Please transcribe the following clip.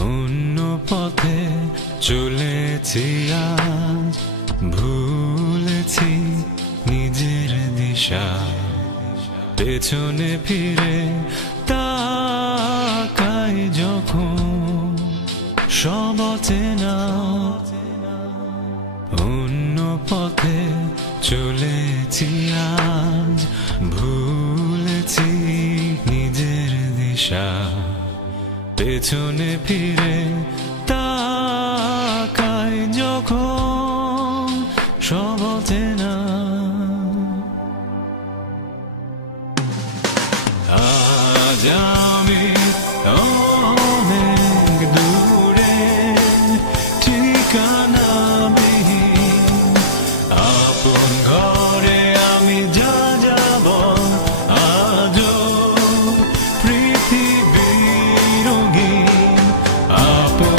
অন্য পথে চলেছি আজ, ভুলেছি নিজের দিশা। পেছনে ফিরে তাকাই যখন সব চেনা অন্য পথে চলেছি আজ, ভুলেছি নিজের দিশা। পেছনে ফিরে তাকায় যখন সব না। আজ